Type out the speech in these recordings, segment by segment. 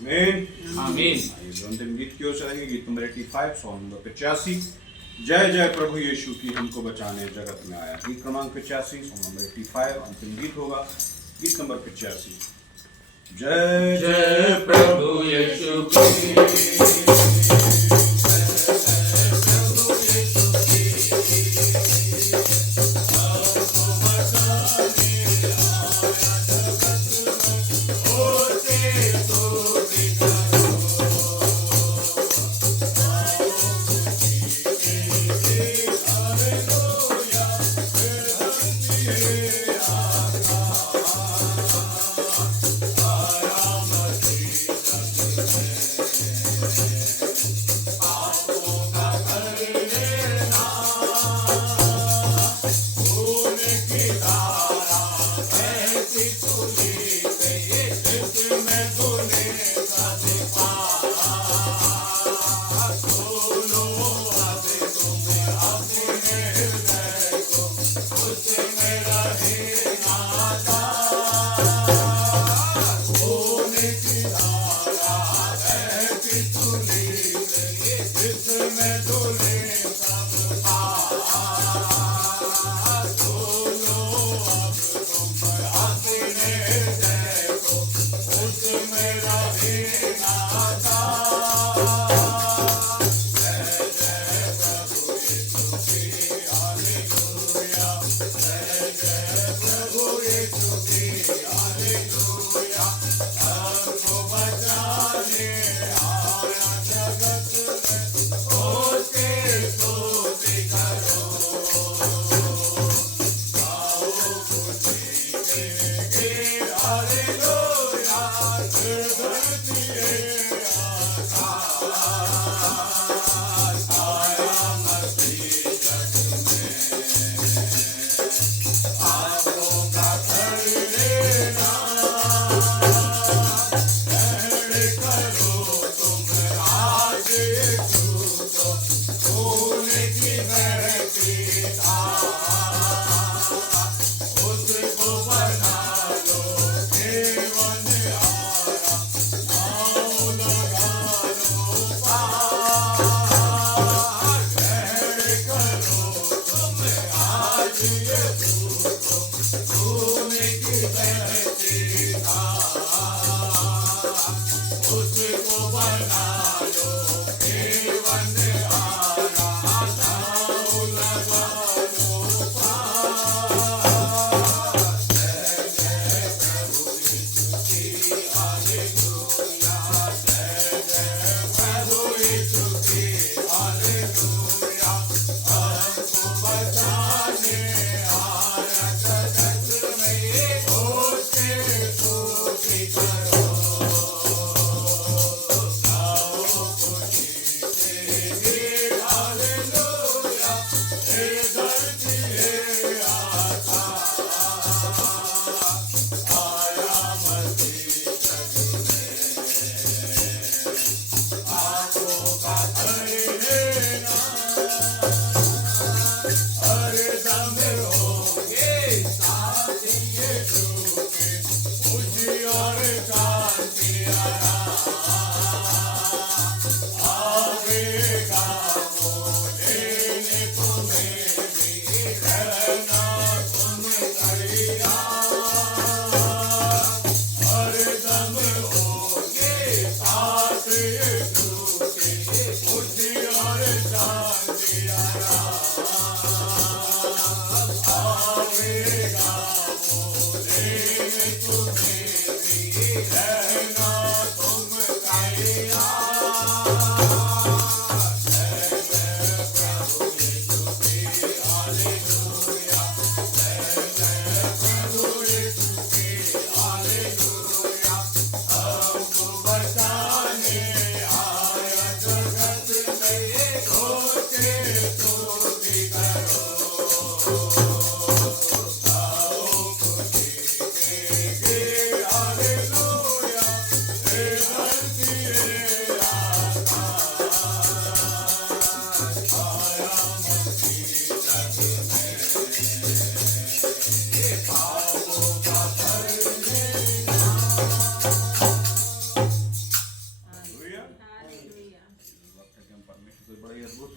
आमीन आमीन। आइए अंतिम गीत की ओर चलेंगे। गीत नंबर 85 सॉन्ग नंबर 85 जय जय प्रभु यीशु की हमको बचाने जगत में आया। गीत क्रमांक 85 सॉन्ग नंबर 85 अंतिम गीत होगा। गीत नंबर 85 जय जय प्रभु यीशु की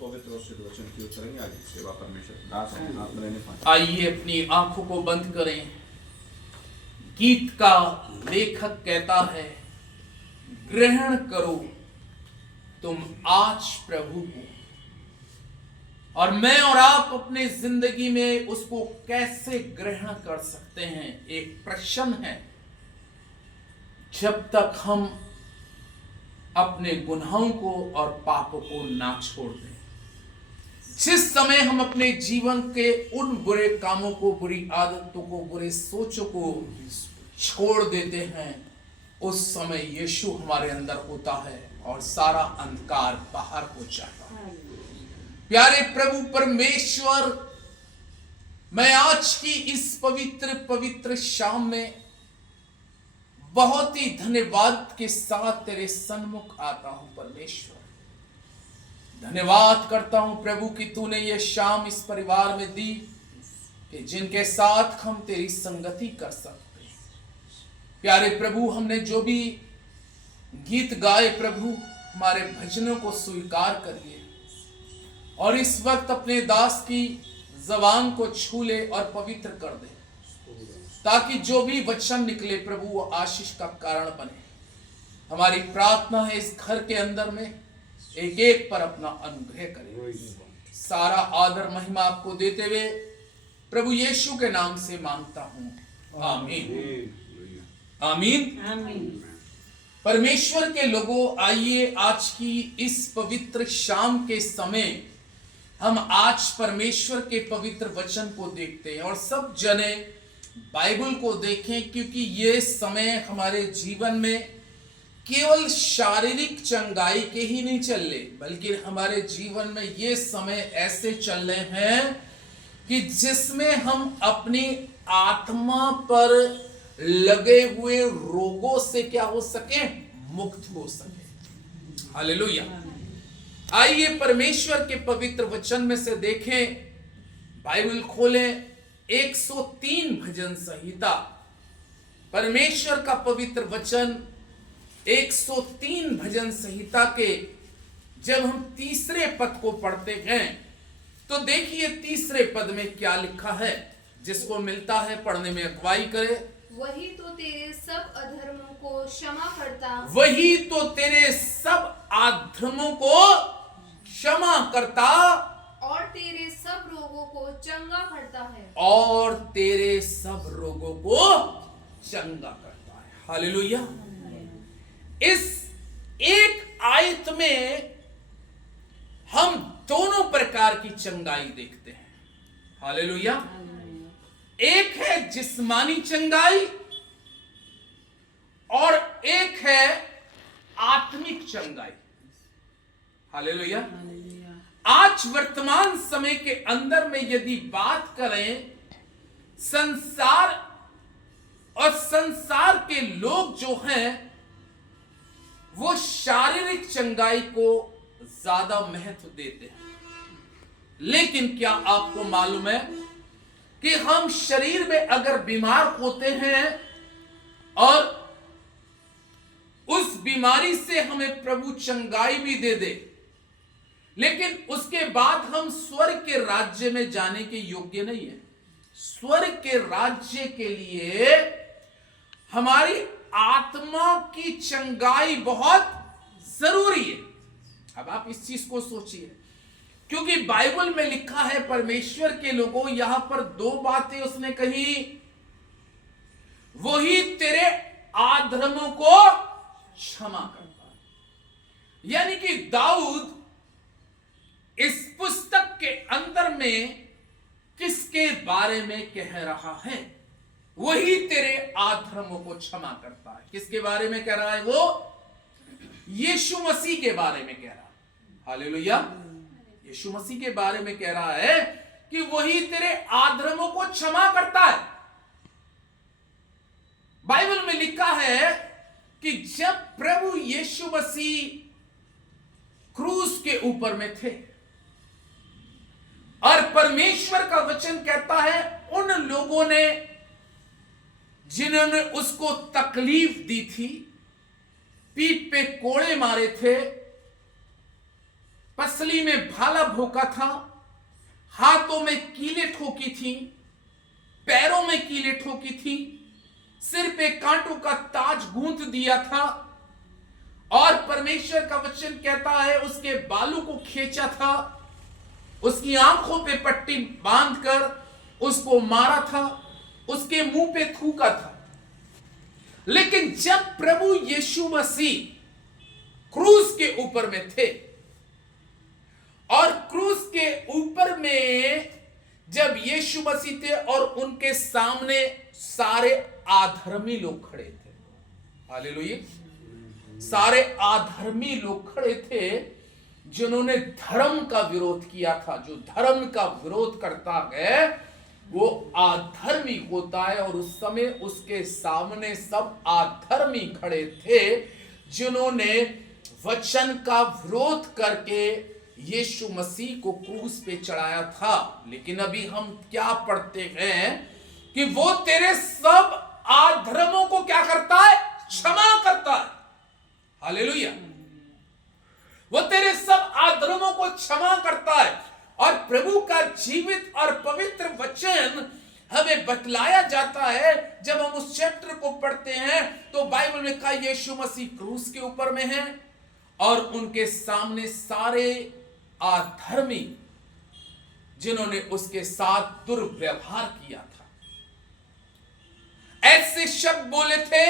पवित्र और सिद्ध वचन की ओर करेंगे आगे सेवा परमेश्वर दास अपने हाथ में लेने पाए। आइए अपनी आंखों को बंद करें। गीत का लेखक कहता है, ग्रहण करो तुम आज प्रभु को। और मैं और आप अपने जिंदगी में उसको कैसे ग्रहण कर सकते हैं? एक प्रश्न है। जब तक हम अपने गुनाहों को और पापों को ना छोड़ दें। जिस समय हम अपने जीवन के उन बुरे कामों को, बुरी आदतों को, बुरे सोचों को छोड़ देते हैं, उस समय यीशु हमारे अंदर होता है और सारा अंधकार बाहर हो जाता है। प्यारे प्रभु परमेश्वर, मैं आज की इस पवित्र शाम में बहुत ही धन्यवाद के साथ तेरे सन्मुख आता हूं परमेश्वर। धन्यवाद करता हूं प्रभु कि तूने ये शाम इस परिवार में दी कि जिनके साथ हम तेरी संगति कर सकते हैं। प्यारे प्रभु, हमने जो भी गीत गाए प्रभु, हमारे भजनों को स्वीकार करिए और इस वक्त अपने दास की ज़बान को छू ले और पवित्र कर दे, ताकि जो भी वचन निकले प्रभु वो आशीष का कारण बने। हमारी प्रार्थना है इस घर के अंदर में एक एक पर अपना अनुग्रह करे। सारा आदर महिमा आपको देते हुए प्रभु यीशु के नाम से मांगता हूं, आमीन आमीन। परमेश्वर के लोगों, आइए आज की इस पवित्र शाम के समय हम आज परमेश्वर के पवित्र वचन को देखते हैं और सब जने बाइबल को देखें, क्योंकि ये समय हमारे जीवन में केवल शारीरिक चंगाई के ही नहीं चल रहे, बल्कि हमारे जीवन में ये समय ऐसे चल रहे हैं कि जिसमें हम अपनी आत्मा पर लगे हुए रोगों से क्या हो सके, मुक्त हो सके। हालेलुया। आइए परमेश्वर के पवित्र वचन में से देखें। बाइबल खोलें, 103 भजन संहिता, परमेश्वर का पवित्र वचन 103 भजन संहिता के जब हम तीसरे पद को पढ़ते हैं तो देखिए तीसरे पद में क्या लिखा है। जिसको मिलता है पढ़ने में अगुवाई करे। वही तो तेरे सब अधर्मों को क्षमा करता, वही तो तेरे सब अधर्मों को क्षमा करता और तेरे सब रोगों को चंगा करता है। और तेरे सब रोगों को चंगा करता है। हालेलुया। इस एक आयत में हम दोनों प्रकार की चंगाई देखते हैं। हालेलुया। एक है जिस्मानी चंगाई और एक है आत्मिक चंगाई। हालेलुया। आज वर्तमान समय के अंदर में यदि बात करें, संसार और संसार के लोग जो हैं वो शारीरिक चंगाई को ज्यादा महत्व देते हैं। लेकिन क्या आपको मालूम है कि हम शरीर में अगर बीमार होते हैं और उस बीमारी से हमें प्रभु चंगाई भी दे दे, लेकिन उसके बाद हम स्वर्ग के राज्य में जाने के योग्य नहीं है। स्वर्ग के राज्य के लिए हमारी आत्मा की चंगाई बहुत जरूरी है। अब आप इस चीज को सोचिए, क्योंकि बाइबल में लिखा है परमेश्वर के लोगों, यहां पर दो बातें उसने कही। वही तेरे अधर्मों को क्षमा करता है। यानी कि दाऊद इस पुस्तक के अंदर में किसके बारे में कह रहा है? वही तेरे अधर्मों को क्षमा करता है। किसके बारे में कह रहा है? वो यीशु मसीह के बारे में कह रहा है। हालेलुया। यीशु मसीह के बारे में कह रहा है कि वही तेरे अधर्मों को क्षमा करता है। बाइबल में लिखा है कि जब प्रभु यीशु मसीह क्रूस के ऊपर में थे और परमेश्वर का वचन कहता है उन लोगों ने जिन्होंने उसको तकलीफ दी थी, पीठ पे कोड़े मारे थे, पसली में भाला भोंका था, हाथों में कीलें ठोकी थी, पैरों में कीलें ठोकी थी, सिर पे कांटों का ताज गूंथ दिया था, और परमेश्वर का वचन कहता है उसके बालों को खींचा था, उसकी आंखों पे पट्टी बांधकर उसको मारा था, उसके मुंह पे थूका था। लेकिन जब प्रभु यीशु मसीह क्रूस के ऊपर में थे, और क्रूस के ऊपर में जब यीशु मसीह थे और उनके सामने सारे अधर्मी लोग खड़े थे, हालेलुया, सारे अधर्मी लोग खड़े थे जिन्होंने धर्म का विरोध किया था। जो धर्म का विरोध करता है वो अधर्मी होता है, और उस समय उसके सामने सब अधर्मी खड़े थे जिन्होंने वचन का विरोध करके यीशु मसीह को क्रूस पे चढ़ाया था। लेकिन अभी हम क्या पढ़ते हैं कि वो तेरे सब अधर्मों को क्या करता है? क्षमा करता है। हालेलुया। वो तेरे सब अधर्मों को क्षमा करता है। और प्रभु का जीवित और पवित्र वचन हमें बतलाया जाता है। जब हम उस चैप्टर को पढ़ते हैं तो बाइबल में कहा यीशु मसीह क्रूस के ऊपर में है और उनके सामने सारे अधर्मी जिन्होंने उसके साथ दुर्व्यवहार किया था, ऐसे शब्द बोले थे,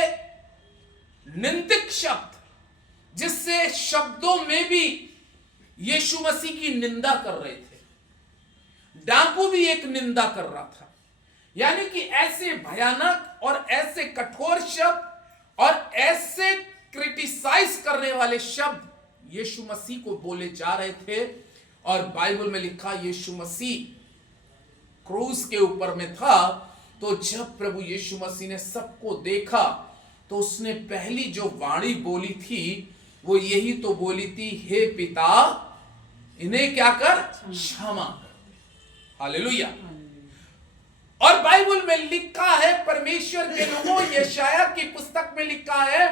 निंदक शब्द, जिससे शब्दों में भी यीशु मसीह की निंदा कर रहे थे। डाकू भी एक निंदा कर रहा था। यानी कि ऐसे भयानक और ऐसे कठोर शब्द और ऐसे क्रिटिसाइज करने वाले शब्द यीशु मसीह को बोले जा रहे थे। और बाइबल में लिखा यीशु मसीह क्रूस के ऊपर में था, तो जब प्रभु यीशु मसीह ने सबको देखा तो उसने पहली जो वाणी बोली थी वो यही तो बोली थी, हे पिता इन्हें क्या कर? क्षमा कर दे। हालेलुया। और बाइबल में लिखा है, परमेश्वर के लोगों, यशाया की पुस्तक में लिखा है,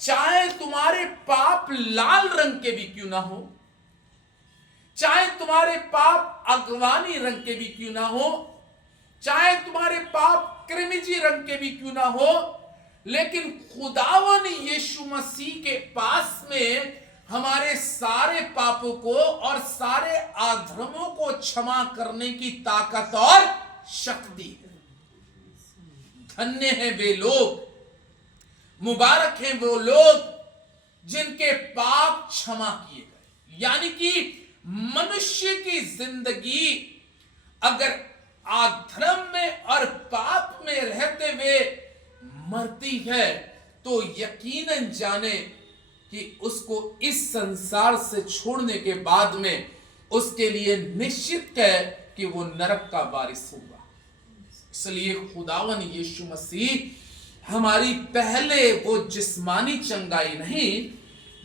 चाहे तुम्हारे पाप लाल रंग के भी क्यों ना हो, चाहे तुम्हारे पाप अगवानी रंग के भी क्यों ना हो, चाहे तुम्हारे पाप कृमिजी रंग के भी क्यों ना हो, लेकिन खुदावन यीशु मसीह के पास में हमारे सारे पापों को और सारे अधर्मों को क्षमा करने की ताकत और शक्ति है। धन्य है वे लोग, मुबारक हैं वो लोग जिनके पाप क्षमा किए गए। यानी कि मनुष्य की जिंदगी अगर अधर्म में और पाप में रहते हुए मरती है तो यकीनन जाने कि उसको इस संसार से छोड़ने के बाद में उसके लिए निश्चित है कि वो नरक का वारिस होगा। इसलिए खुदावन यीशु मसीह हमारी पहले वो जिस्मानी चंगाई नहीं,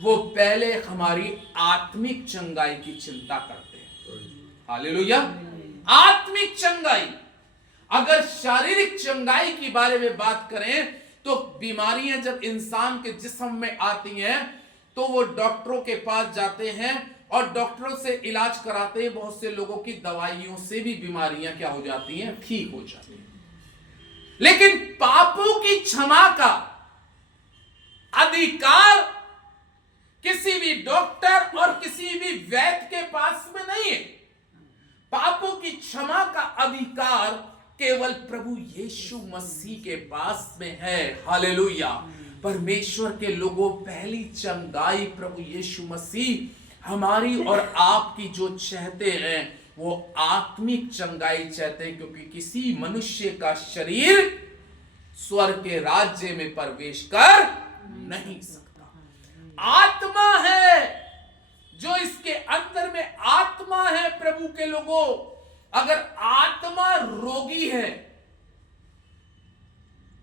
वो पहले हमारी आत्मिक चंगाई की चिंता करते हैं। हालेलुया। आत्मिक चंगाई। अगर शारीरिक चंगाई के बारे में बात करें तो बीमारियां जब इंसान के जिस्म में आती हैं तो वो डॉक्टरों के पास जाते हैं और डॉक्टरों से इलाज कराते हैं। बहुत से लोगों की दवाइयों से भी बीमारियां क्या हो जाती हैं? ठीक हो जाती हैं। लेकिन पापों की क्षमा का अधिकार किसी भी डॉक्टर और किसी भी वैद्य के पास में नहीं है। पापों की क्षमा का अधिकार केवल प्रभु यीशु मसीह के पास में है। हालेलुया। परमेश्वर के लोगों, पहली चंगाई प्रभु यीशु मसीह हमारी और आपकी जो चाहते हैं वो आत्मिक चंगाई चाहते हैं, क्योंकि किसी मनुष्य का शरीर स्वर्ग के राज्य में प्रवेश कर नहीं सकता। आत्मा है जो इसके अंदर में आत्मा है प्रभु के लोगों। अगर आत्मा रोगी है,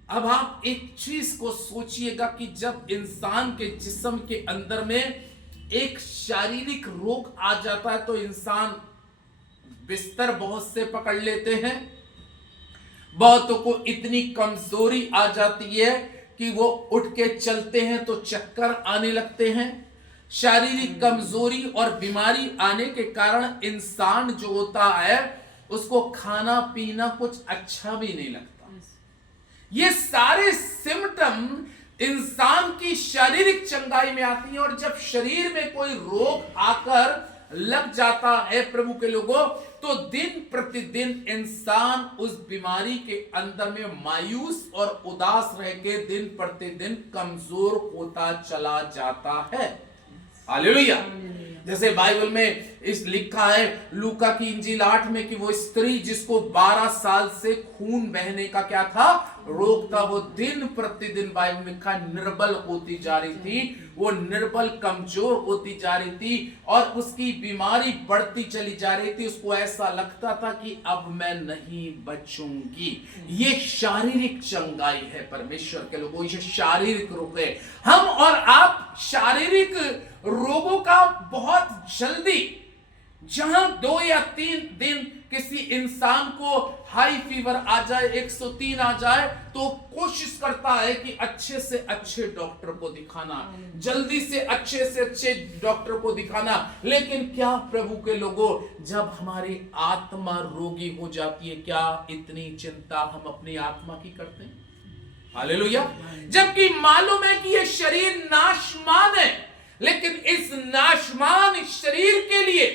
अब आप एक चीज को सोचिएगा कि जब इंसान के जिस्म के अंदर में एक शारीरिक रोग आ जाता है तो इंसान बिस्तर बहुत से पकड़ लेते हैं। बहुतों को इतनी कमजोरी आ जाती है कि वो उठ के चलते हैं तो चक्कर आने लगते हैं। शारीरिक कमजोरी और बीमारी आने के कारण इंसान जो होता है उसको खाना पीना कुछ अच्छा भी नहीं लगता। ये सारे सिम्टम इंसान की शारीरिक चंगाई में आती हैं, और जब शरीर में कोई रोग आकर लग जाता है प्रभु के लोगों, तो दिन प्रतिदिन इंसान उस बीमारी के अंदर में मायूस और उदास रह के दिन प्रतिदिन कमजोर होता चला जाता है। हालेलुया। जैसे बाइबल में इस लिखा है लूका की इंजील 8 में कि वो स्त्री जिसको 12 साल से खून बहने का क्या था, रोग था, वो दिन प्रतिदिन बाइबल में लिखा निर्बल होती जा रही थी, वो निर्बल कमजोर होती जा रही थी और उसकी बीमारी बढ़ती चली जा रही थी। उसको ऐसा लगता था कि अब मैं नहीं बचूंगी। ये शारीरिक चंगाई है परमेश्वर के लोगों, ये शारीरिक रोग है। हम और आप शारीरिक रोगों का बहुत जल्दी, जहां 2 या 3 दिन किसी इंसान को हाई फीवर आ जाए, 103 आ जाए, तो कोशिश करता है कि अच्छे से अच्छे डॉक्टर को दिखाना, जल्दी से अच्छे डॉक्टर को दिखाना। लेकिन क्या प्रभु के लोगों, जब हमारी आत्मा रोगी हो जाती है, क्या इतनी चिंता हम अपनी आत्मा की करते हैं? हालेलुया। जबकि मालूम है कि यह शरीर नाशमान है, लेकिन इस नाशमान शरीर के लिए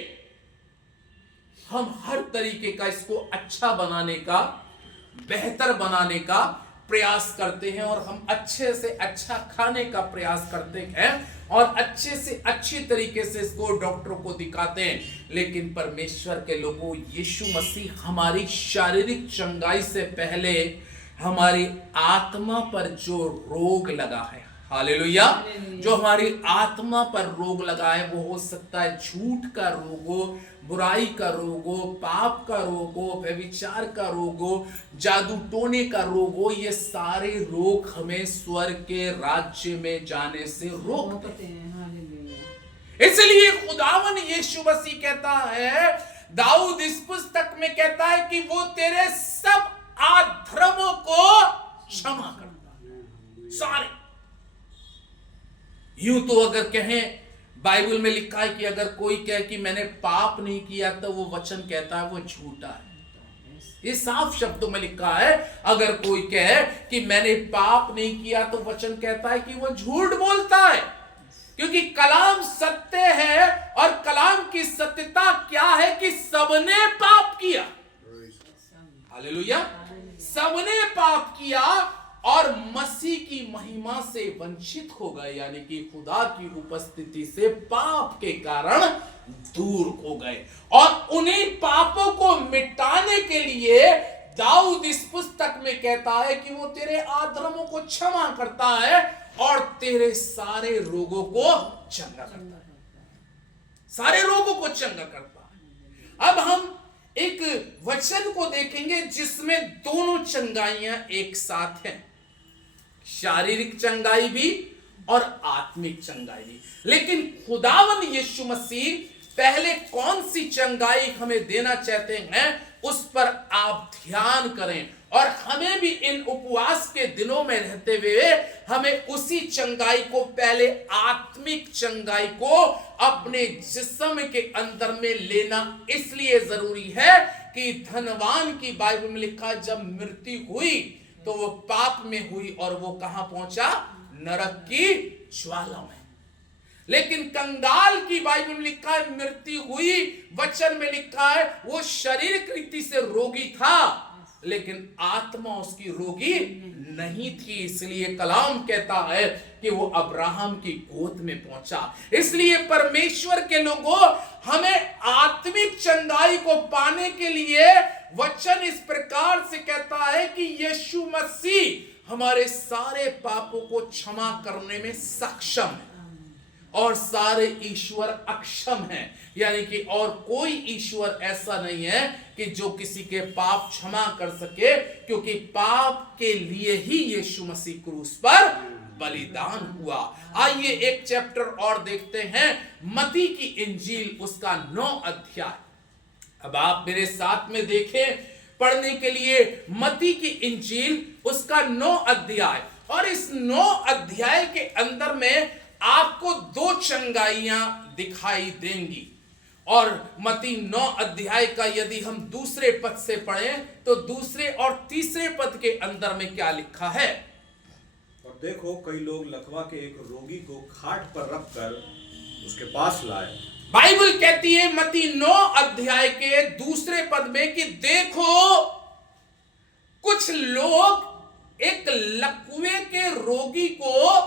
हम हर तरीके का इसको अच्छा बनाने का, बेहतर बनाने का प्रयास करते हैं, और हम अच्छे से अच्छा खाने का प्रयास करते हैं और अच्छे से अच्छी तरीके से इसको डॉक्टरों को दिखाते हैं। लेकिन परमेश्वर के लोगों, यीशु मसीह हमारी शारीरिक चंगाई से पहले हमारी आत्मा पर जो रोग लगा है, हालेलुया, जो हमारी आत्मा पर रोग लगा है, वो हो सकता है झूठ का रोग हो, बुराई का रोग हो, पाप का रोग हो, व्यभिचार का रोग हो, जादू टोने का रोग हो। ये सारे रोग हमें स्वर्ग के राज्य में जाने से रोकते हैं। इसलिए खुदावन यीशु मसीह कहता है, दाऊद इस पुस्तक में कहता है कि वो तेरे सब अधर्मों को क्षमा करता है, सारे। यूं तो अगर कहें, बाइबल में लिखा है कि अगर कोई कहे कि मैंने पाप नहीं किया, तो वो वचन कहता है वो झूठा है। ये साफ शब्दों में लिखा है, अगर कोई कहे कि मैंने पाप नहीं किया, तो वचन कहता है कि वो झूठ बोलता है। क्योंकि कलाम सत्य है, और कलाम की सत्यता क्या है कि सबने पाप किया। हालेलुया। सबने पाप किया और मसीह की महिमा से वंचित हो गए, यानी कि खुदा की उपस्थिति से पाप के कारण दूर हो गए। और उन्हीं पापों को मिटाने के लिए दाऊद इस पुस्तक में कहता है कि वो तेरे अधर्मों को क्षमा करता है और तेरे सारे रोगों को चंगा करता है, सारे रोगों को चंगा करता है। अब हम एक वचन को देखेंगे जिसमें दोनों चंगाइयां एक साथ हैं, शारीरिक चंगाई भी और आत्मिक चंगाई भी। लेकिन खुदावन यीशु मसीह पहले कौन सी चंगाई हमें देना चाहते हैं, उस पर आप ध्यान करें, और हमें भी इन उपवास के दिनों में रहते हुए हमें उसी चंगाई को, पहले आत्मिक चंगाई को अपने जिस्म के अंदर में लेना इसलिए जरूरी है कि धनवान की बाइबल में लिखा है, जब मृत्यु हुई तो वो पाप में हुई और वो कहां पहुंचा? नरक की ज्वाला में। लेकिन कंगाल की बाइबल में लिखा है मृत्यु हुई, वचन में लिखा है वो शारीरिक रीति से रोगी था, लेकिन आत्मा उसकी रोगी नहीं थी। इसलिए कलाम कहता है कि वो अब्राहम की गोद में पहुंचा। इसलिए परमेश्वर के लोगों, हमें आत्मिक चंगाई को पाने के लिए वचन इस प्रकार से कहता है कि यीशु मसीह हमारे सारे पापों को क्षमा करने में सक्षम है, और सारे ईश्वर अक्षम हैं, यानी कि और कोई ईश्वर ऐसा नहीं है कि जो किसी के पाप क्षमा कर सके, क्योंकि पाप के लिए ही यीशु मसीह क्रूस पर बलिदान हुआ। आइए एक चैप्टर और देखते हैं, मत्ती की इंजील उसका 9 अध्याय। अब आप मेरे साथ में देखें पढ़ने के लिए, मत्ती की इंजील उसका 9 अध्याय, और इस 9 अध्याय के अंदर में आपको 2 चंगाइयां दिखाई देंगी। और मत्ती 9 अध्याय का यदि हम दूसरे पद से पढ़ें तो दूसरे और तीसरे पद के अंदर में क्या लिखा है? और देखो, कई लोग लकवा के एक रोगी को खाट पर रखकर उसके पास लाए। बाइबल कहती है मत्ती 9 अध्याय के दूसरे पद में कि देखो, कुछ लोग एक लकवे के रोगी को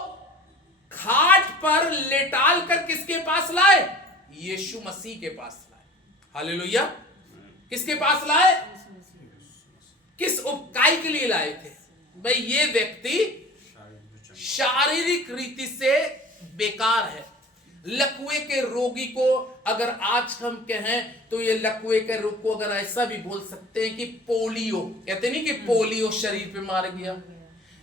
खाट पर लेटाल कर किसके पास लाए? यीशु मसीह के पास लाए। हालेलुया। किसके पास लाए? किस उपकाई के लिए लाए थे? भाई ये व्यक्ति शारीरिक रीति से बेकार है। लकवे के रोगी को अगर आज हम कहें तो ये लकवे के रोग को अगर ऐसा भी बोल सकते हैं कि पोलियो, कहते नहीं कि पोलियो शरीर पे मार गया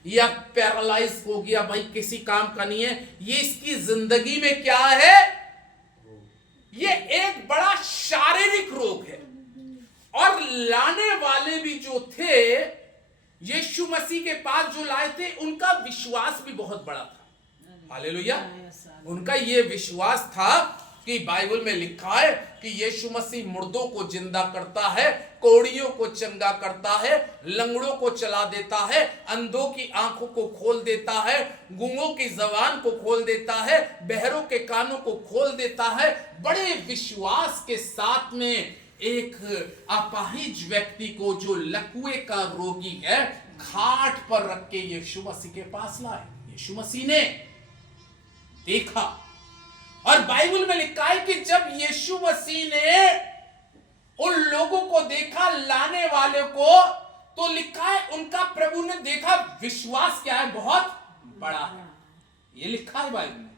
या पैरालाइज हो गया, भाई किसी काम का नहीं है, ये इसकी जिंदगी में क्या है? ये एक बड़ा शारीरिक रोग है। और लाने वाले भी जो थे यीशु मसीह के पास जो लाए थे, उनका विश्वास भी बहुत बड़ा था। हालेलुया। उनका ये विश्वास था कि बाइबल में लिखा है कि यीशु मसीह मुर्दों को जिंदा करता है, कोढ़ियों को चंगा करता है, लंगड़ों को चला देता है, अंधों की आंखों को खोल देता है, गूंगों की जबान को खोल देता है, बहरों के कानों को खोल देता है। बड़े विश्वास के साथ में एक अपाहिज व्यक्ति को, जो लकवे का रोगी है, खाट पर रख के यीशु मसीह के पास लाए। यीशु मसीह ने देखा और बाइबल में लिखा है कि जब यीशु मसीह ने उन लोगों को देखा, लाने वाले को, तो लिखा है उनका प्रभु ने देखा विश्वास क्या है? बहुत बड़ा है। ये लिखा है बाइबल में।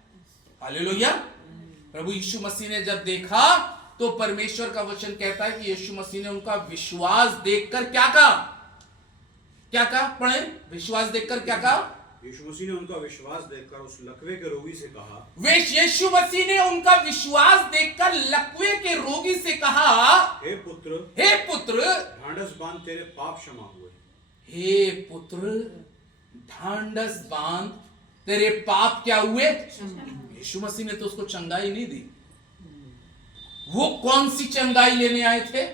हालेलुया। प्रभु यीशु मसीह ने जब देखा तो परमेश्वर का वचन कहता है कि यीशु मसीह ने उनका विश्वास देखकर क्या कहा? क्या कहा? पढ़े। विश्वास देखकर क्या कहा? यीशु मसीह ने उनका विश्वास देखकर उस लकवे के रोगी से कहा। यीशु मसीह ने उनका विश्वास देखकर लकवे के रोगी से कहा, हे पुत्र, ढांढस बांध, तेरे पाप क्षमा हुए। हे पुत्र, ढांढस बांध, तेरे पाप क्या हुए? यीशु मसीह ने तो उसको चंगाई नहीं दी। वो कौन सी चंगाई लेने आए थे?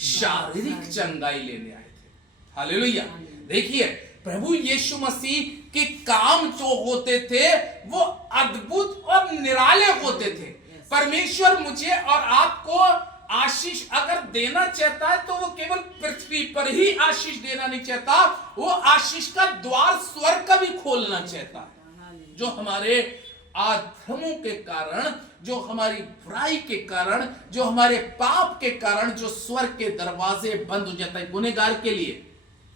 शारीरिक चंगाई लेने आए थे। हालेलुया। देखिए, प्रभु यीशु मसीह के काम जो होते थे वो अद्भुत और निराले होते थे। परमेश्वर मुझे और आपको आशीष अगर देना चाहता है तो वो केवल पृथ्वी पर ही आशीष देना नहीं चाहता, वो आशीष का द्वार स्वर्ग का भी खोलना चाहता है। जो हमारे अधर्मों के कारण, जो हमारी बुराई के कारण, जो हमारे पाप के कारण जो स्वर्ग के दरवाजे बंद हो जाता है गुनहगार के लिए,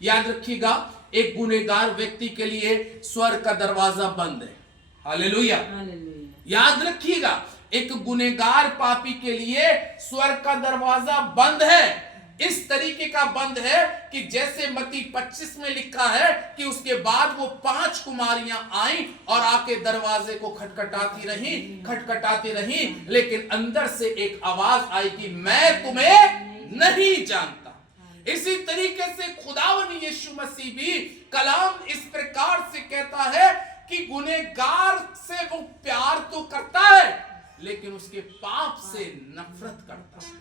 याद रखिएगा, एक गुनहगार व्यक्ति के लिए स्वर्ग का दरवाजा बंद है। हालेलुया। याद रखिएगा, एक गुनहगार पापी के लिए स्वर्ग का दरवाजा बंद है। इस तरीके का बंद है कि जैसे मत्ती 25 में लिखा है कि उसके बाद वो 5 कुमारियां आई और आके दरवाजे को खटखटाती रही, लेकिन अंदर से एक आवाज आई कि मैं तुम्हें नहीं जानता। इसी तरीके से खुदावन यीशु मसीह भी कलाम इस प्रकार से कहता है कि गुनहगार से वो प्यार तो करता है लेकिन उसके पाप से नफरत करता है,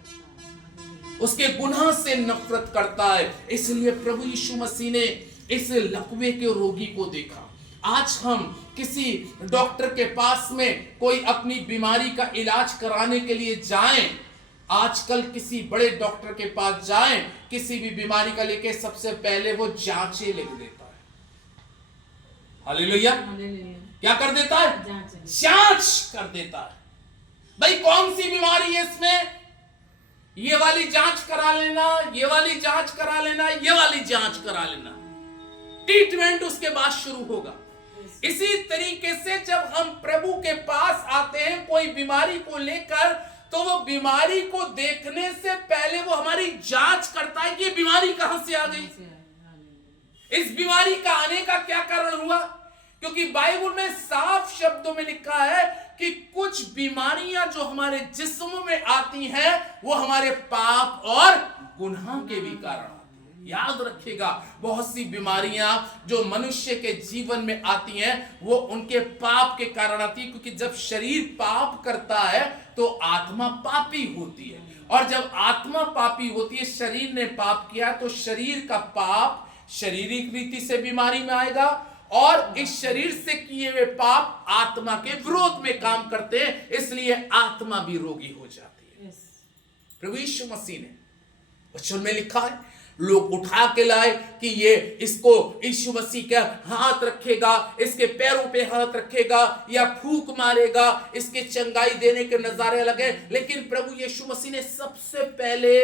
उसके गुनाह से नफरत करता है। इसलिए प्रभु यीशु मसीह ने इस लकवे के रोगी को देखा। आज हम किसी डॉक्टर के पास में कोई अपनी बीमारी का इलाज कराने के लिए जाएं, आजकल किसी बड़े डॉक्टर के पास जाएं, किसी भी बीमारी का लेके सबसे पहले वो जांचें लिख देता है। हालेलुया। क्या कर देता है? जांच कर देता है। भाई कौन सी बीमारी है इसमें? ये वाली जांच करा लेना, ये वाली जांच करा लेना, ये वाली जांच करा लेना, ट्रीटमेंट उसके बाद शुरू होगा। इसी तरीके से जब हम प्रभु के पास आते हैं कोई बीमारी को लेकर, तो वो बीमारी को देखने से पहले वो हमारी जांच करता है कि ये बीमारी कहां से आ गई, इस बीमारी का आने का क्या कारण हुआ। क्योंकि बाइबल में साफ शब्दों में लिखा है कि कुछ बीमारियां जो हमारे जिस्म में आती हैं वो हमारे पाप और गुनाह के भी कारण आती हैं। याद रखिएगा, बहुत सी बीमारियां जो मनुष्य के जीवन में आती हैं वो उनके पाप के कारण आती है, क्योंकि जब शरीर पाप करता है तो आत्मा पापी होती है, और जब आत्मा पापी होती है, शरीर ने पाप किया तो शरीर का पाप शारीरिक रीति से बीमारी में आएगा, और इस शरीर से किए हुए पाप आत्मा के विरोध में काम करते हैं, इसलिए आत्मा भी रोगी हो जाती है। प्रभु यीशु मसीह ने वचन में लिखा है, लोग उठा के लाए कि ये इसको यीशु मसीह का हाथ रखेगा, इसके पैरों पे हाथ रखेगा या फूंक मारेगा, इसके चंगाई देने के नजारे लगे, लेकिन प्रभु यीशु मसीह ने सबसे पहले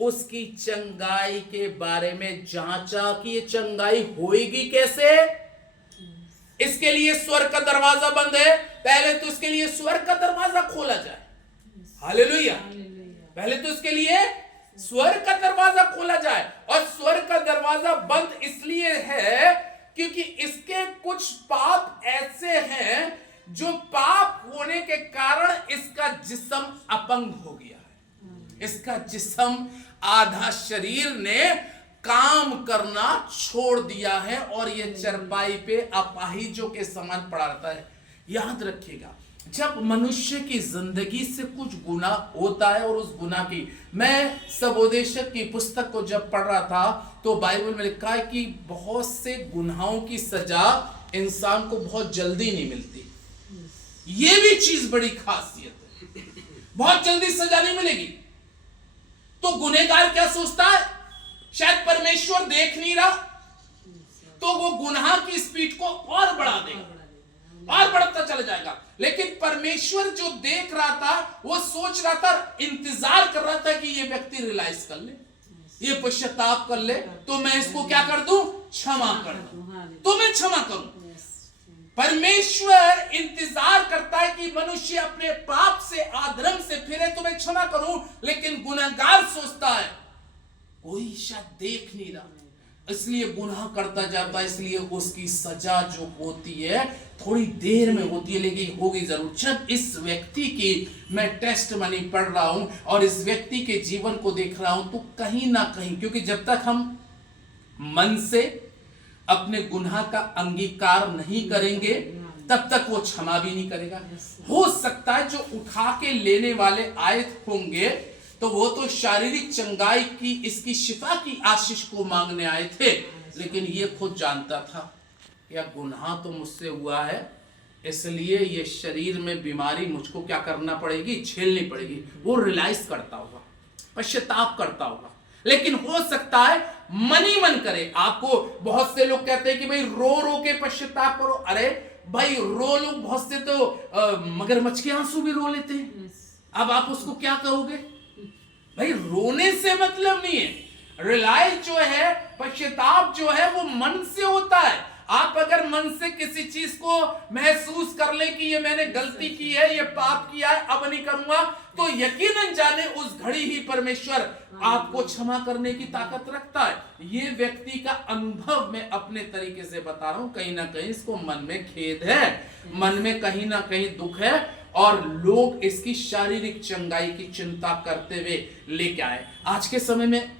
उसकी चंगाई के बारे में जांचा कि ये चंगाई होएगी कैसे। इसके लिए स्वर्ग का दरवाजा बंद है, पहले तो इसके लिए स्वर्ग का दरवाजा खोला जाए। हालेलुया। पहले तो इसके लिए स्वर्ग का दरवाजा खोला जाए, और स्वर्ग का दरवाजा बंद इसलिए है क्योंकि इसके कुछ पाप ऐसे हैं जो पाप होने के कारण इसका जिस्म अपंग हो गया है। इसका जिस्म, आधा शरीर ने काम करना छोड़ दिया है और ये चरपाई पे अपाहिजों के समान पड़ा रहता है। याद रखिएगा, जब मनुष्य की जिंदगी से कुछ गुनाह होता है, और उस गुनाह की, मैं सबोदेशक की पुस्तक को जब पढ़ रहा था तो बाइबल में लिखा है कि बहुत से गुनाहों की सजा इंसान को बहुत जल्दी नहीं मिलती। ये भी चीज बड़ी खासियत है, बहुत जल्दी सजा नहीं मिलेगी। तो गुनहगार क्या सोचता है, शायद परमेश्वर देख नहीं रहा, तो वो गुनाह की स्पीड को और बढ़ा देगा और बढ़ता चला जाएगा। लेकिन परमेश्वर जो देख रहा था, वो सोच रहा था, इंतजार कर रहा था कि ये व्यक्ति रियलाइज कर ले, ये पश्चाताप कर ले, तो मैं इसको क्या कर दूं, क्षमा कर दूं, तो मैं क्षमा करूं। परमेश्वर इंतजार करता है कि मनुष्य अपने पाप से, अधर्म से फिरे तो मैं क्षमा करूं, लेकिन गुनहगार सोचता है कोई शायद देख नहीं रहा, इसलिए गुनाह करता जाता है, इसलिए उसकी सजा जो होती है थोड़ी देर में होती है, लेकिन होगी जरूर। जब इस व्यक्ति की मैं टेस्टमनी पढ़ रहा हूं और इस व्यक्ति के जीवन को देख रहा हूं, तो कहीं ना कहीं, क्योंकि जब तक हम मन से अपने गुनाह का अंगीकार नहीं करेंगे तब तक वो क्षमा भी नहीं करेगा। हो सकता है जो उठा के लेने वाले आए होंगे तो वो तो शारीरिक चंगाई की, इसकी शिफा की आशीष को मांगने आए थे, लेकिन ये खुद जानता था कि अब गुनाह तो मुझसे हुआ है, इसलिए ये शरीर में बीमारी मुझको क्या करना पड़ेगी, झेलनी पड़ेगी। वो रियलाइज करता होगा, पश्चाताप करता होगा, लेकिन हो सकता है मन ही मन करे। आपको बहुत से लोग कहते हैं कि भाई रो रो के पश्चाताप करो। अरे भाई, रो लोग बहुत से तो मगरमच्छ के आंसू भी रो लेते हैं। अब आप उसको क्या कहोगे? भाई रोने से मतलब नहीं है। रियलाइज जो है, पश्चाताप जो है, वो मन से होता है। आप अगर मन से किसी चीज को महसूस कर ले कि ये मैंने गलती की है, ये पाप किया है, अब नहीं करूंगा, तो यकीनन जाने उस घड़ी ही परमेश्वर आपको क्षमा करने की ताकत रखता है। ये व्यक्ति का अनुभव मैं अपने तरीके से बता रहा हूं। कहीं ना कहीं इसको मन में खेद है, मन में कहीं ना कहीं दुख है, और लोग इसकी शारीरिक चंगाई की चिंता करते हुए लेके आए। आज के समय में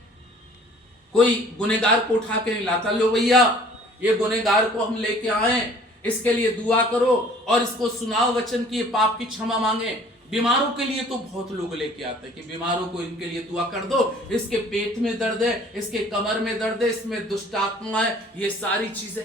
कोई गुनहगार को उठा के नहीं लाता, लो भैया ये गुनहगार को हम लेके आए, इसके लिए दुआ करो और इसको सुनाओ वचन की पाप की क्षमा मांगे। बीमारों के लिए तो बहुत लोग लेके आते हैं कि बीमारों को इनके लिए दुआ कर दो, इसके पेट में दर्द है, इसके कमर में दर्द है, इसमें दुष्ट आत्मा है, ये सारी चीजें।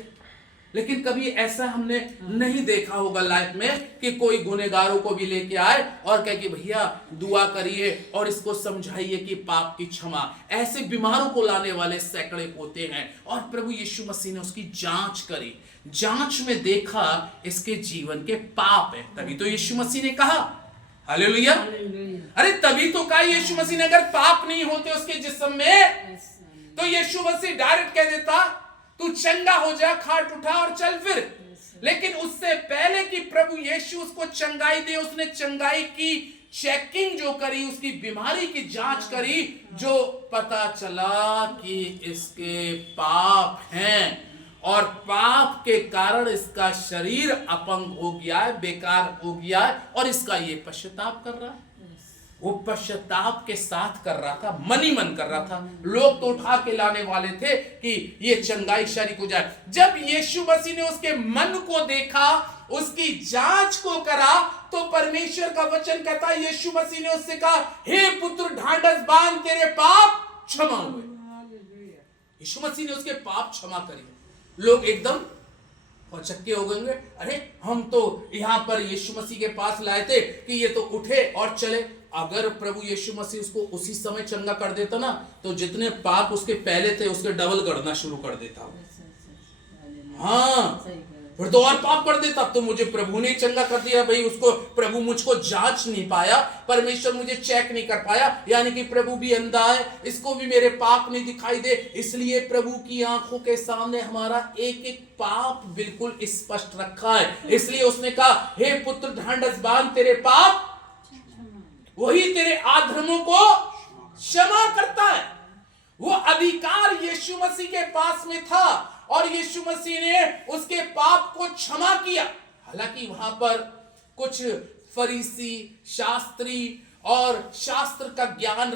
लेकिन कभी ऐसा हमने नहीं देखा होगा लाइफ में कि कोई गुनहगारों को भी लेके आए और कहे कि भैया दुआ करिए और इसको समझाइए कि पाप की क्षमा। ऐसे बीमारों को लाने वाले सैकड़े होते हैं, और प्रभु यीशु मसीह ने उसकी जांच करी। जांच में देखा इसके जीवन के पाप है, तभी तो यीशु मसीह ने कहा, हालेलुया। अरे तभी तो कहा यीशु मसीह ने, अगर पाप नहीं होते उसके जिस्म में तो यीशु मसीह डायरेक्ट कह देता तू चंगा हो जा, खाट उठा और चल फिर। लेकिन उससे पहले कि प्रभु यीशु उसको चंगाई दे, उसने चंगाई की चेकिंग जो करी, उसकी बीमारी की जांच करी, जो पता चला कि इसके पाप हैं और पाप के कारण इसका शरीर अपंग हो गया है, बेकार हो गया है, और इसका ये पश्चाताप कर रहा है। वो पश्चाताप के साथ कर रहा था, मन ही मन कर रहा था। लोग तो उठा के लाने वाले थे कि ये चंगाई शरीक हो जाए। जब यीशु मसीह ने उसके मन को देखा, उसकी जांच को करा, तो परमेश्वर का वचन कहता है, यीशु मसीह ने उससे कहा, हे पुत्र ढांढस बांध, तेरे पाप क्षमा हुए। यीशु मसीह ने उसके पाप क्षमा करे। लोग एकदम चक्के हो गए, अरे हम तो यहां पर यीशु मसीह के पास लाए थे कि ये तो उठे और चले। अगर प्रभु यीशु मसीह उसको उसी समय चंगा कर देता ना, तो जितने पाप उसके पहले थे उसके डबल करना शुरू कर देता। हाँ, फिर तो और पाप कर देता। तो मुझे प्रभु ने चंगा कर दिया भाई, उसको प्रभु मुझको जांच नहीं पाया, परमेश्वर मुझे चेक नहीं कर पाया, यानी कि प्रभु भी अंधा है, इसको भी मेरे पाप नहीं दिखाई दे। इसलिए प्रभु की आंखों के सामने हमारा एक एक पाप बिल्कुल स्पष्ट रखा है। इसलिए उसने कहा, हे पुत्र ढांढस बांध, तेरे पाप, वही तेरे अधर्मों को क्षमा करता है। वो अधिकार यीशु मसीह के पास में था और यीशु मसीह ने उसके पाप को क्षमा किया। हालांकि वहां पर कुछ फरीसी, शास्त्री और शास्त्र का ज्ञान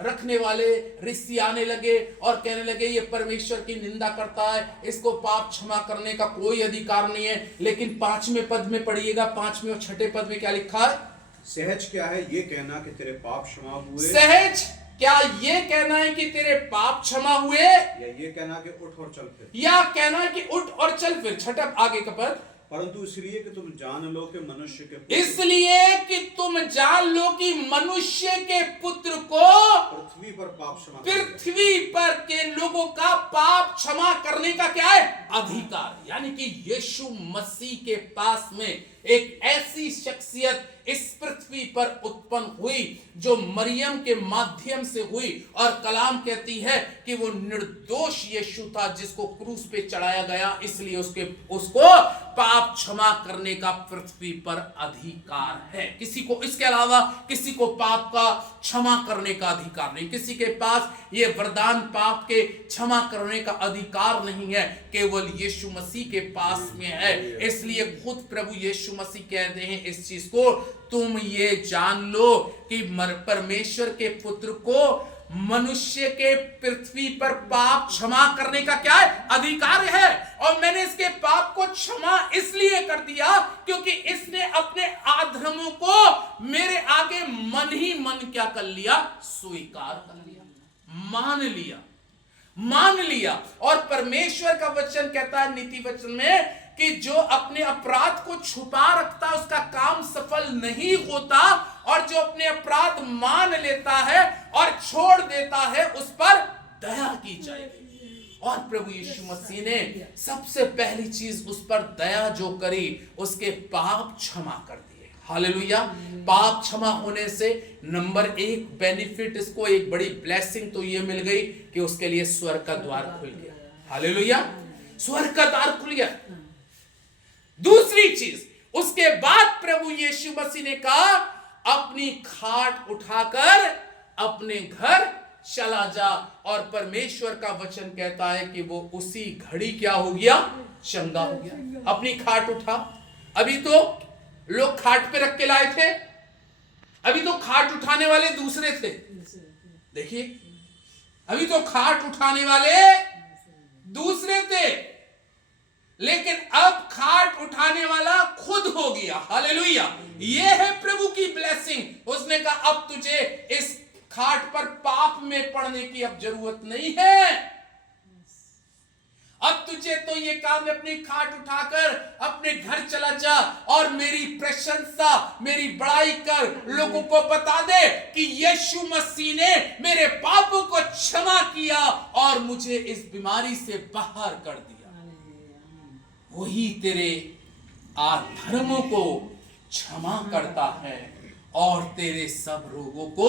रखने वाले ऋषि आने लगे और कहने लगे, ये परमेश्वर की निंदा करता है, इसको पाप क्षमा करने का कोई अधिकार नहीं है। लेकिन 5वें पद में पढ़िएगा, 5वें और 6ठे पद में क्या लिखा है? सहज क्या है ये कहना कि तेरे पाप क्षमा हुए, सहज क्या ये कहना है कि तेरे पाप क्षमा हुए, या ये कहना कि उठ और चल फिर, या कहना है कि उठ और चल फिर। 6ठा आगे का पद, परंतु इसलिए कि तुम जान लो कि मनुष्य के पुत्र, इसलिए कि तुम जान लो कि मनुष्य के पुत्र को पृथ्वी पर पाप क्षमा, पृथ्वी पर के लोगों का पाप क्षमा करने का क्या है? अधिकार। यानी कि यीशु मसीह के पास में एक ऐसी शख्सियत इस पृथ्वी पर उत्पन्न हुई जो मरियम के माध्यम से हुई, और कलाम कहती है कि वो निर्दोष यीशु था जिसको क्रूस पे चढ़ाया गया, इसलिए उसको पाप क्षमा करने का पृथ्वी पर अधिकार है। किसी को इसके अलावा किसी को पाप का क्षमा करने का अधिकार नहीं। किसी के पास ये वरदान पाप के क्षमा करने का अधिकार नहीं है, केवल यीशु मसीह के पास में है। इसलिए खुद प्रभु यीशु मसीह कहते हैं इस चीज को, तुम ये जान लो कि परमेश्वर के पुत्र को मनुष्य के पृथ्वी पर पाप क्षमा करने का क्या है? अधिकार है। और मैंने इसके पाप को क्षमा इसलिए कर दिया क्योंकि इसने अपने अधर्मों को मेरे आगे मन ही मन क्या कर लिया? स्वीकार कर लिया, मान लिया। और परमेश्वर का वचन कहता है नीति वचन में कि जो अपने अपराध को छुपा रखता उसका काम सफल नहीं होता, और जो अपने अपराध मान लेता है और छोड़ देता है उस पर दया की जाएगी। और प्रभु यीशु मसीह ने सबसे पहली चीज उस पर दया जो करी, उसके पाप क्षमा कर दिए। हालेलुया। पाप क्षमा होने से नंबर 1 बेनिफिट, इसको एक बड़ी ब्लेसिंग तो ये मिल गई कि उसके लिए स्वर्ग का द्वार खुल गया। हालेलुया, स्वर्ग का द्वार खुल गया। दूसरी चीज, उसके बाद प्रभु यीशु मसीह ने कहा, अपनी खाट उठाकर अपने घर चला जा। और परमेश्वर का वचन कहता है कि वो उसी घड़ी क्या हो गया? चंगा हो गया। अपनी खाट उठा। अभी तो लोग खाट पे रख के लाए थे, अभी तो खाट उठाने वाले दूसरे थे। देखिए, अभी तो खाट उठाने वाले दूसरे थे, लेकिन अब खाट उठाने वाला खुद हो गया। हालेलुया, ये है प्रभु की ब्लेसिंग। उसने कहा अब तुझे इस खाट पर पाप में पड़ने की अब जरूरत नहीं है। अब तुझे तो ये काम है, अपनी खाट उठाकर अपने घर चला जा और मेरी प्रशंसा, मेरी बड़ाई कर, लोगों को बता दे कि यीशु मसीह ने मेरे पापों को क्षमा किया और मुझे इस बीमारी से बाहर कर दिया। वही तेरे अधर्मों को क्षमा करता है और तेरे सब रोगों को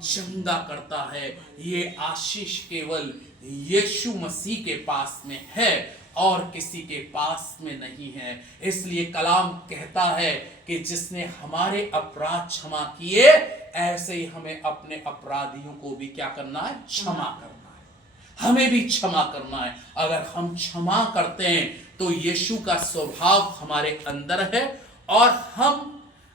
चंगा करता है। ये आशीष केवल यीशु मसीह के पास में है और किसी के पास में नहीं है। इसलिए कलाम कहता है कि जिसने हमारे अपराध क्षमा किए, ऐसे ही हमें अपने अपराधियों को भी क्या करना है? क्षमा करना है। हमें भी क्षमा करना है। अगर हम क्षमा करते हैं तो यीशु का स्वभाव हमारे अंदर है और हम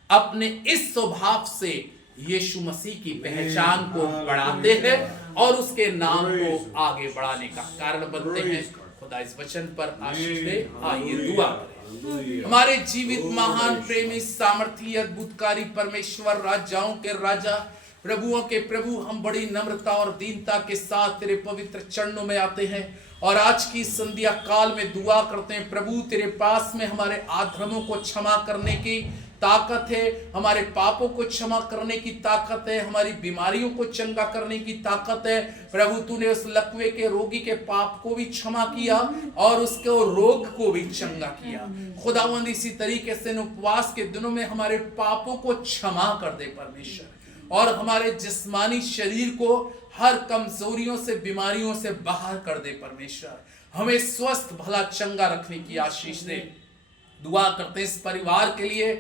अपने इस स्वभाव से यीशु मसीह की पहचान को बढ़ाते हैं और उसके नाम को आगे बढ़ाने का कारण बनते हैं। खुदा इस वचन पर आशीष दे। आइए दुआ करें। हमारे जीवित महान प्रेमी सामर्थी अद्भुतकारी परमेश्वर, राजाओं के राजा, प्रभुओं के प्रभु, हम बड़ी नम्रता और दीनता के साथ तेरे पवित्र चरणों में आते हैं और आज की संध्या काल में दुआ करते हैं। प्रभु तेरे पास में हमारे अधर्मों को क्षमा करने की ताकत है, हमारे पापों को क्षमा करने की ताकत है, हमारी बीमारियों को चंगा करने की ताकत है। प्रभु तूने उस लकवे के रोगी के पाप को भी क्षमा किया और उसके रोग को भी चंगा किया। खुदावंद इसी तरीके से उपवास के दिनों में हमारे पापों को क्षमा कर दे परमेश्वर, और हमारे जिस्मानी शरीर को हर कमजोरियों से, बीमारियों से बाहर कर दे परमेश्वर। हमें स्वस्थ भला चंगा रखने की आशीष दे। दुआ करते हैं इस परिवार के लिए,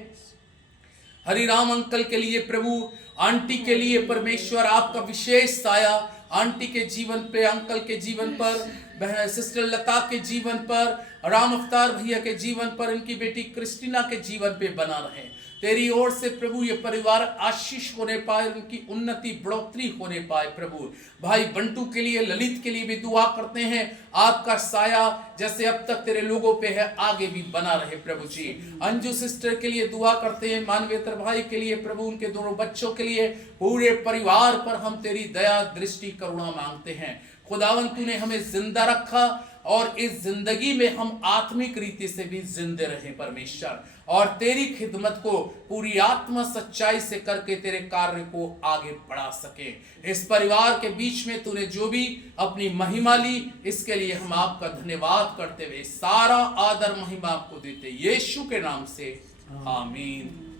हरिराम अंकल के लिए, प्रभु आंटी के लिए परमेश्वर आपका विशेष साया आंटी के जीवन पे, अंकल के जीवन पर, सिस्टर लता के जीवन पर, राम अवतार भैया के जीवन पर, इनकी बेटी क्रिस्टीना के जीवन पे बना रहे। तेरी ओर से प्रभु ये परिवार आशीष होने पाए, उनकी उन्नति बढ़ोतरी होने पाए। प्रभु भाई बंटू के लिए, ललित के लिए भी दुआ करते हैं, आपका साया जैसे अब तक तेरे लोगों पे है आगे भी बना रहे प्रभु जी। अंजू सिस्टर के लिए दुआ करते हैं, मानवेतर भाई के लिए, प्रभु उनके दोनों बच्चों के लिए, पूरे परिवार पर हम तेरी दया दृष्टि करुणा मांगते हैं। खुदावन तूने हमें जिंदा रखा और इस जिंदगी में हम आत्मिक रीति से भी जिंदे रहे परमेश्वर, और तेरी खिदमत को पूरी आत्मा सच्चाई से करके तेरे कार्य को आगे बढ़ा सके। इस परिवार के बीच में तूने जो भी अपनी महिमा ली, इसके लिए हम आपका धन्यवाद करते हुए सारा आदर महिमा आपको देते यीशु के नाम से, आमीन।